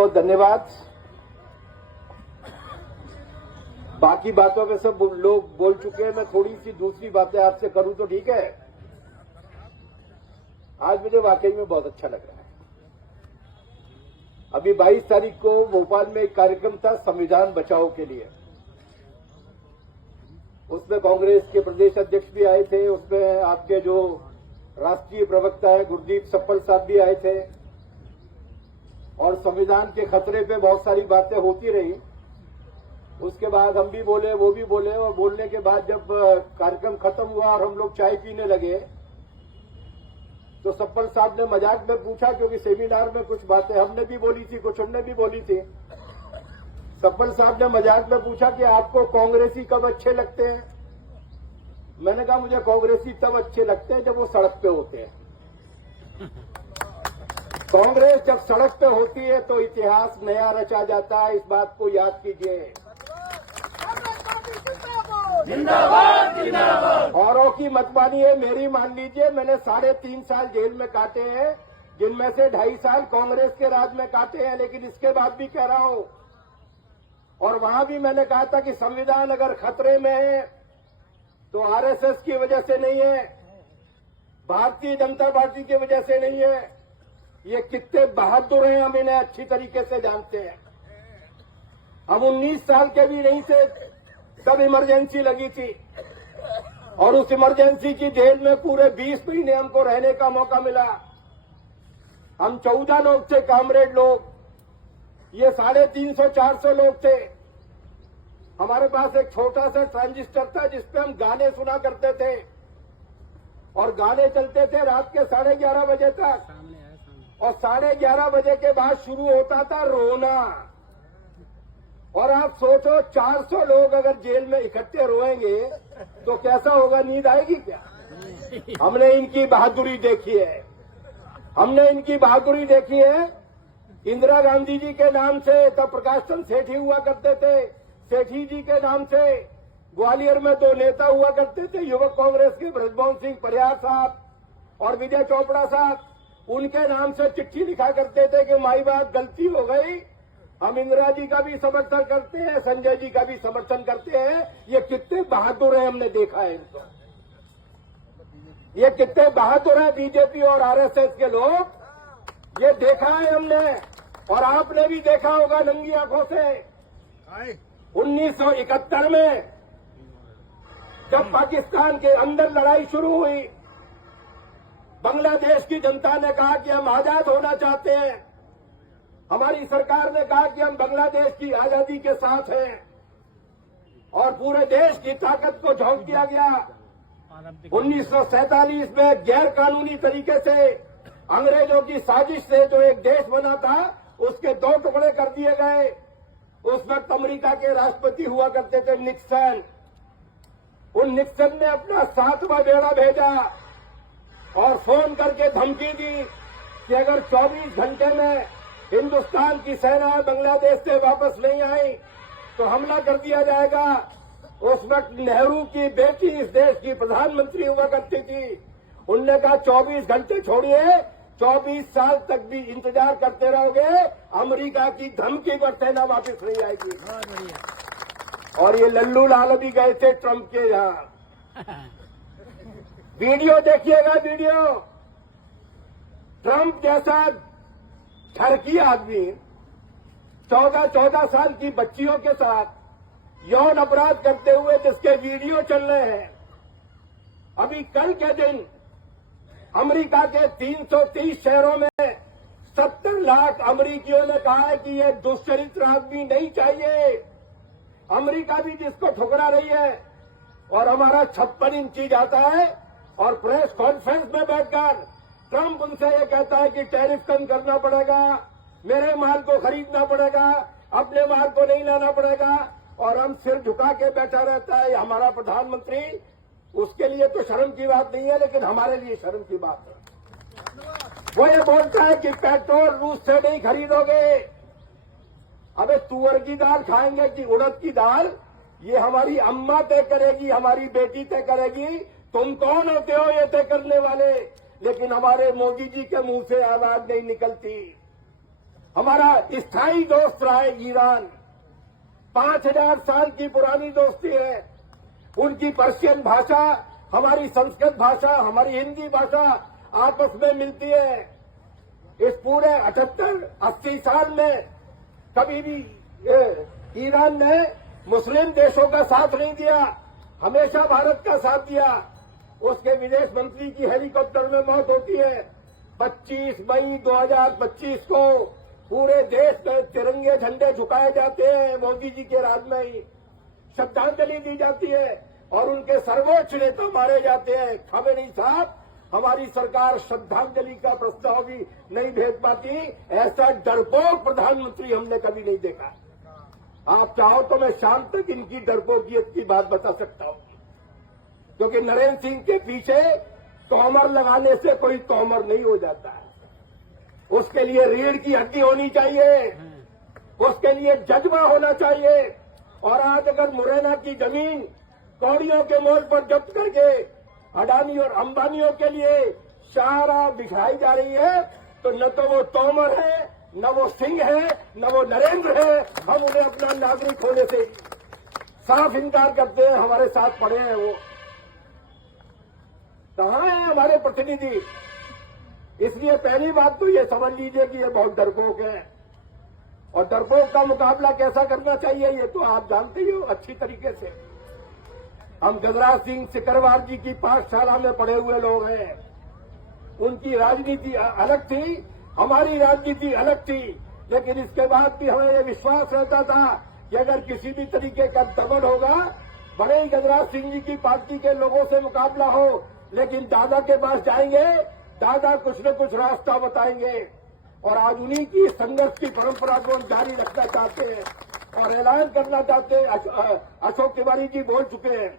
बहुत धन्यवाद। बाकी बातों में सब लोग बोल चुके हैं, मैं थोड़ी सी दूसरी बातें आपसे करूं तो ठीक है। आज मुझे वाकई में बहुत अच्छा लग रहा है। अभी 22 तारीख को भोपाल में एक कार्यक्रम था संविधान बचाओ के लिए। उसमें कांग्रेस के प्रदेश अध्यक्ष भी आए थे, उसमें आपके जो राष्ट्रीय प्रवक्ता है गुरदीप सप्पल साहब भी आए थे, और संविधान के खतरे पे बहुत सारी बातें होती रही। उसके बाद हम भी बोले, वो भी बोले, और बोलने के बाद जब कार्यक्रम खत्म हुआ और हम लोग चाय पीने लगे तो सप्पल साहब ने मजाक में पूछा, क्योंकि सेमिनार में कुछ बातें हमने भी बोली थी, कुछ उनने भी बोली थी। सप्पल साहब ने मजाक में पूछा कि आपको कांग्रेसी कब अच्छे लगते हैं। मैंने कहा मुझे कांग्रेसी तब अच्छे लगते हैं जब वो सड़क पे होते हैं। कांग्रेस जब सड़क पे होती है तो इतिहास नया रचा जाता है, इस बात को याद कीजिए। जिंदाबाद जिंदाबाद। औरों की मत मानिए, मेरी मान लीजिए। मैंने 3.5 साल जेल में काटे हैं, जिनमें से 2.5 साल कांग्रेस के राज में काटे हैं, लेकिन इसके बाद भी कह रहा हूं, और वहां भी मैंने कहा था कि संविधान अगर खतरे में है तो आरएसएस की वजह से नहीं है, भारतीय जनता पार्टी की वजह से नहीं है। ये कितने बहादुर हैं हम इन्हें अच्छी तरीके से जानते हैं। हम 19 साल के भी नहीं थे तब इमरजेंसी लगी थी, और उस इमरजेंसी की जेल में पूरे 20 महीने हमको रहने का मौका मिला। हम 14 लोग थे, कामरेड लोग। ये 350-400 लोग थे। हमारे पास एक छोटा सा ट्रांजिस्टर था जिसपे हम गाने सुना करते थे, और गाने चलते थे रात के 11:30 बजे तक, और 11:30 बजे के बाद शुरू होता था रोना। और आप सोचो 400 लोग अगर जेल में इकट्ठे रोएंगे तो कैसा होगा, नींद आएगी क्या? हमने इनकी बहादुरी देखी है, हमने इनकी बहादुरी देखी है। इंदिरा गांधी जी के नाम से तब प्रकाश चंद्र सेठी हुआ करते थे, सेठी जी के नाम से ग्वालियर में 2 नेता हुआ करते थे, युवक कांग्रेस के ब्रजमोहन सिंह परिहार साहब और विजय चोपड़ा साहब। उनके नाम से चिट्ठी लिखा करते थे कि माई बाप गलती हो गई। हम इंदिरा जी का भी समर्थन करते हैं, संजय जी का भी समर्थन करते हैं। ये कितने बहादुर हैं, हमने देखा है इनको। ये कितने बहादुर हैं बीजेपी और आरएसएस के लोग, ये देखा है हमने। और आपने भी देखा होगा नंगी आंखों से 1971 में जब पाकिस्तान के अंदर लड़ाई शुरू हुई, बांग्लादेश की जनता ने कहा कि हम आजाद होना चाहते हैं। हमारी सरकार ने कहा कि हम बांग्लादेश की आजादी के साथ हैं, और पूरे देश की ताकत को झोंक दिया गया। 1947 में गैर कानूनी तरीके से अंग्रेजों की साजिश से जो एक देश बना था उसके 2 टुकड़े कर दिए गए। उस वक्त अमेरिका के राष्ट्रपति हुआ करते थे निक्सन। उन निक्सन ने अपना 7वां बेड़ा भेजा और फोन करके धमकी दी कि अगर 24 घंटे में हिंदुस्तान की सेना बांग्लादेश से वापस नहीं आई तो हमला कर दिया जाएगा। उस वक्त नेहरू की बेटी इस देश की प्रधानमंत्री हुआ करती थी। उनने कहा 24 घंटे छोड़िए, 24 साल तक भी इंतजार करते रहोगे, अमेरिका की धमकी पर सेना वापस नहीं आएगी। और ये लल्लू लाल भी गए थे ट्रंप के यहां। वीडियो देखिएगा, वीडियो। ट्रंप जैसा ठरकी आदमी 14 साल की बच्चियों के साथ यौन अपराध करते हुए जिसके वीडियो चल रहे हैं। अभी कल के दिन अमेरिका के 330 शहरों में 70 लाख अमेरिकियों ने कहा है कि ये दुष्चरित्र आदमी नहीं चाहिए। अमेरिका भी जिसको ठुकरा रही है, और हमारा 56 इंची जाता है, और प्रेस कॉन्फ्रेंस में बैठकर ट्रंप उनसे ये कहता है कि टैरिफ कम करना पड़ेगा, मेरे माल को खरीदना पड़ेगा, अपने माल को नहीं लाना पड़ेगा, और हम सिर झुका के बैठा रहता है हमारा प्रधानमंत्री। उसके लिए तो शर्म की बात नहीं है, लेकिन हमारे लिए शर्म की बात है। वो ये बोलता है कि पेट्रोल रूस से नहीं खरीदोगे। अबे तुअर की दाल खाएंगे कि उड़द की दाल, ये हमारी अम्मा तय करेगी, हमारी बेटी तय करेगी। तुम कौन होते हो ये तय करने वाले? लेकिन हमारे मोदी जी के मुंह से आवाज नहीं निकलती। हमारा स्थायी दोस्त रहा है ईरान। 5000 साल की पुरानी दोस्ती है। उनकी पर्शियन भाषा, हमारी संस्कृत भाषा, हमारी हिंदी भाषा आपस में मिलती है। इस पूरे 78-80 साल में कभी भी ईरान ने मुस्लिम देशों का साथ नहीं दिया, हमेशा भारत का साथ दिया। उसके विदेश मंत्री की हेलीकॉप्टर में मौत होती है। 25 मई 2025 को पूरे देश में तिरंगे झंडे झुकाए जाते हैं। मोदी जी के राज में ही श्रद्धांजलि दी जाती है और उनके सर्वोच्च नेता मारे जाते हैं। खामेनी साहब, हमारी सरकार श्रद्धांजलि का प्रस्ताव भी नहीं भेज पाती। ऐसा डरपोक प्रधानमंत्री हमने कभी नहीं देखा। आप चाहो तो मैं शाम तक इनकी डरपोकियत की बात बता सकता हूं, क्योंकि नरेंद्र सिंह के पीछे तोमर लगाने से कोई तोमर नहीं हो जाता है। उसके लिए रीढ़ की हड्डी होनी चाहिए, उसके लिए जज्बा होना चाहिए। और आज अगर मुरैना की जमीन कौड़ियों के मोल पर जब्त करके अडानी और अंबानियों के लिए शाहरा बिछाई जा रही है, तो न तो वो तोमर है, न वो सिंह है, न वो नरेंद्र है। हम उन्हें अपना नागरिक होने से साफ इनकार करते हैं। हमारे साथ पड़े हैं वो, कहां है हमारे प्रतिनिधि? इसलिए पहली बात तो ये समझ लीजिए कि ये बहुत डरपोक है, और डरपोक का मुकाबला कैसा करना चाहिए ये तो आप जानते ही हो अच्छी तरीके से। हम गजराज सिंह सिकरवार जी की पाठशाला में पढ़े हुए लोग हैं। उनकी राजनीति अलग थी, हमारी राजनीति अलग थी, लेकिन इसके बाद भी हमें ये विश्वास रहता था कि अगर किसी भी तरीके का दमन होगा, बड़े गजराज सिंह जी की पार्टी के लोगों से मुकाबला हो, लेकिन दादा के पास जाएंगे, दादा कुछ न कुछ रास्ता बताएंगे। और आज उन्हीं की संघर्ष की परंपरा को जारी रखना चाहते हैं और ऐलान करना चाहते हैं। अशोक तिवारी जी बोल चुके हैं,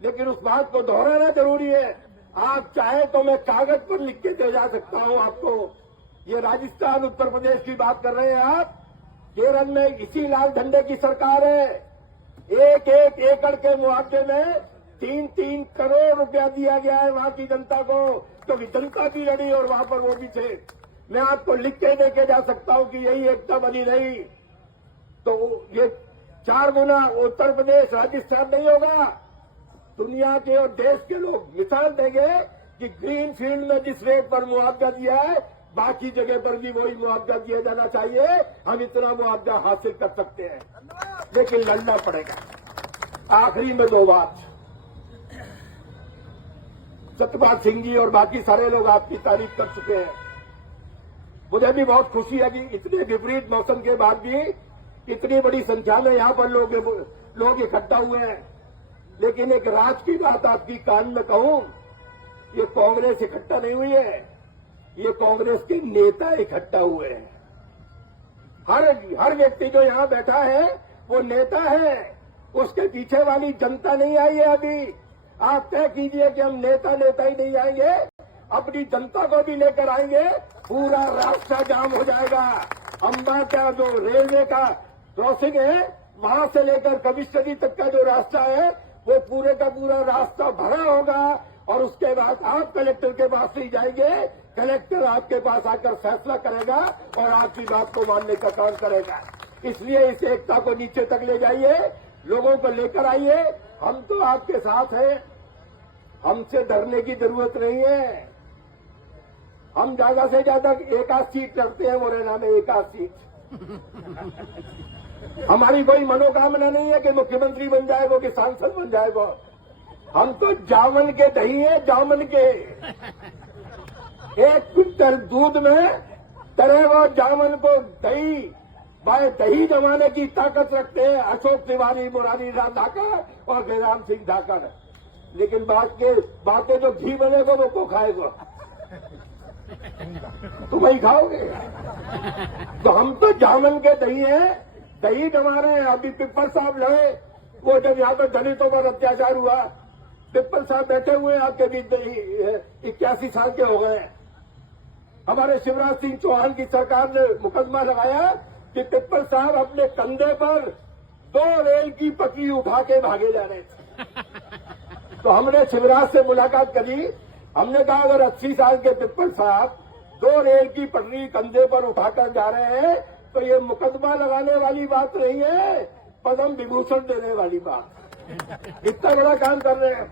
लेकिन उस बात को दोहराना जरूरी है। आप चाहे तो मैं कागज पर लिख के दे जा सकता हूं आपको। ये राजस्थान, उत्तर प्रदेश की बात कर रहे हैं आप। केरल में इसी लाल झंडे की सरकार है। एक एक एकड़ के मुआवजे में 3-3 करोड़ रुपया दिया गया है वहां की जनता को। तो जनता भी लड़ी और वहां पर वो भी थे। मैं आपको लिख के देके जा सकता हूं कि यही एकता बनी रही तो ये 4 गुना उत्तर प्रदेश, राजस्थान नहीं होगा। दुनिया के और देश के लोग मिसाल देंगे कि ग्रीन फील्ड में जिस रेट पर मुआवजा दिया है, बाकी जगह पर भी वही मुआवजा दिया जाना चाहिए। हम इतना मुआवजा हासिल कर सकते हैं, लेकिन लड़ना पड़ेगा। आखिरी में 2 बात। सत्यपाल सिंह जी और बाकी सारे लोग आपकी तारीफ कर चुके हैं। मुझे भी बहुत खुशी है कि इतने विपरीत मौसम के बाद भी इतनी बड़ी संख्या में यहां पर लोग इकट्ठा हुए हैं। लेकिन एक राज की बात आपकी कान में कहूं, ये कांग्रेस इकट्ठा नहीं हुई है, ये कांग्रेस के नेता इकट्ठा हुए हैं। हर व्यक्ति जो यहां बैठा है वो नेता है, उसके पीछे वाली जनता नहीं आई है अभी। आप तय कीजिए कि हम नेता ही नहीं आएंगे, अपनी जनता को भी लेकर आएंगे। पूरा रास्ता जाम हो जाएगा। अंबा का जो रेलवे का क्रॉसिंग है, वहां से लेकर कविश्वरी तक का जो रास्ता है, वो पूरे का पूरा रास्ता भरा होगा। और उसके बाद आप कलेक्टर के पास ही जाएंगे, कलेक्टर आपके पास आकर फैसला करेगा और आपकी बात को मानने का काम करेगा। इसलिए इस एकता को नीचे तक ले जाइए, लोगों को लेकर आइए। हम तो आपके साथ हैं, हमसे डरने की जरूरत नहीं है। हम ज्यादा से ज्यादा 1 सीट लड़ते हैं मुरैना में, 1 सीट। हमारी कोई मनोकामना नहीं है कि मुख्यमंत्री बन जाएगा कि सांसद बन जाएगा। हम तो जामन के दही है, जामन के। 1 क्विंटल दूध में तरह वो जामन को दही जमाने की ताकत रखते हैं अशोक तिवारी, मुरारी लाल धाकर और जयराम सिंह धाकर। लेकिन बातें जो घी बनेगा वो को खाएगा, तुम वही खाओगे। तो हम तो जामन के दही हैं, दही जमा रहे हैं। अभी पिप्पल साहब लड़े, वो जब यहाँ पर दलितों पर अत्याचार हुआ, पिप्पल साहब बैठे हुए हैं आपके बीच, 81 साल के हो गए। हमारे शिवराज सिंह चौहान की सरकार ने मुकदमा लगाया कि पिप्पल साहब अपने कंधे पर 2 रेल की पटरी उठा के भागे जा रहे थे। तो हमने शिवराज से मुलाकात करी, हमने कहा अगर 80 साल के पिप्पल साहब 2 रेल की पटरी कंधे पर उठाकर जा रहे हैं, तो ये मुकदमा लगाने वाली बात नहीं है, पद्म विभूषण देने वाली बात। इतना बड़ा काम कर रहे हैं।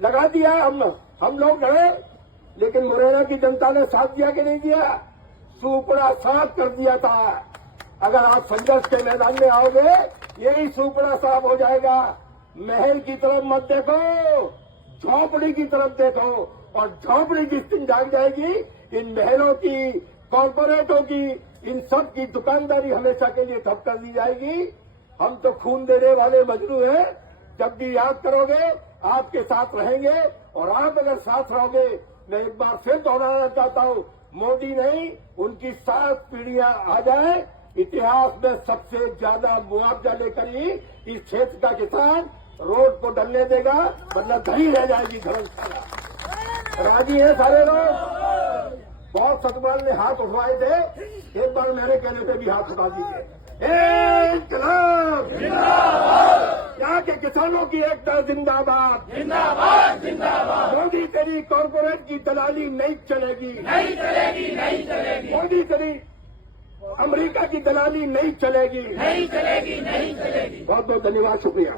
लगा दिया हम लोग लड़े, लेकिन मुरैना की जनता ने साथ दिया कि नहीं दिया? सुपड़ा साफ कर दिया था। अगर आप संघर्ष के मैदान में आओगे, यही सुपड़ा साफ हो जाएगा। महल की तरफ मत देखो, झोपड़ी की तरफ देखो, और झोपड़ी जिस दिन जाग जाएगी, इन महलों की, कॉर्पोरेटों की, इन सब की दुकानदारी हमेशा के लिए ठप कर दी जाएगी। हम तो खून देने वाले मजनू हैं। जब भी याद करोगे, आपके साथ रहेंगे, और आप अगर साथ रहोगे, मैं एक बार फिर दोहराना चाहता हूं, मोदी नहीं, उनकी 7 पीढ़ियां आ जाए, इतिहास में सबसे ज्यादा मुआवजा लेकर ही इस क्षेत्र का किसान रोड को डलने देगा, वरना धरी रह जाएगी धर्मशाला। राजी है सारे लोग? बहुत सतपाल ने हाथ उठवाए थे, एक बार मेरे कहने पे भी हाथ उठा दीजिए। इनकलाब जिंदाबाद, यहाँ के किसानों की एकता जिंदाबाद, जिंदाबाद जिंदाबाद। मोदी तेरी कॉर्पोरेट की दलाली नहीं चलेगी, नहीं चलेगी, नहीं चलेगी, मोदी तेरी अमेरिका की दलाली नहीं चलेगी, नहीं चलेगी, नहीं चलेगी। बहुत बहुत धन्यवाद, शुक्रिया।